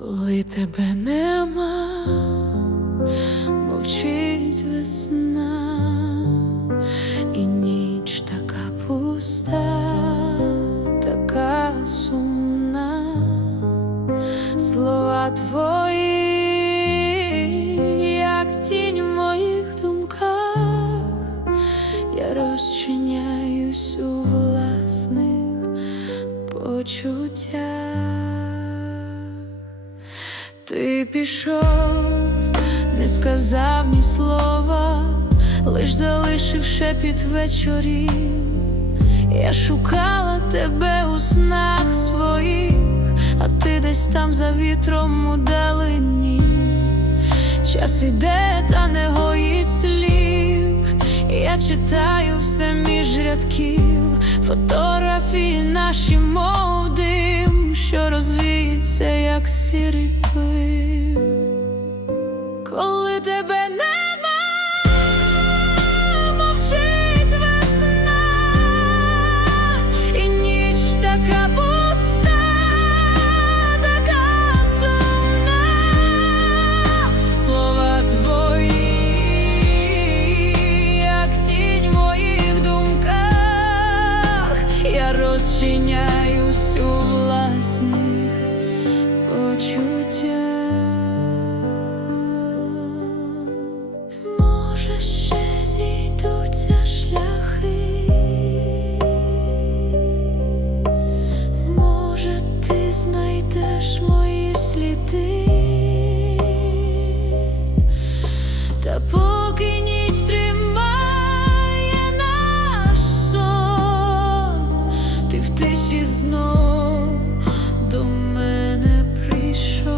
Коли тебе нема, мовчить весна, і ніч така пуста, така сумна, слова твої, як тінь в моїх думках, я розчиняюсь у власних почуттях. Ти пішов, не сказав ні слова, лиш залишив шепіт вечорів. Я шукала тебе у снах своїх, а ти десь там за вітром у далині. Час іде, та не гоїть слів. Я читаю все між рядків, фотографії наші, мов розвіється, як сірий пив. Коли тебе нема, знов до мене прийшов.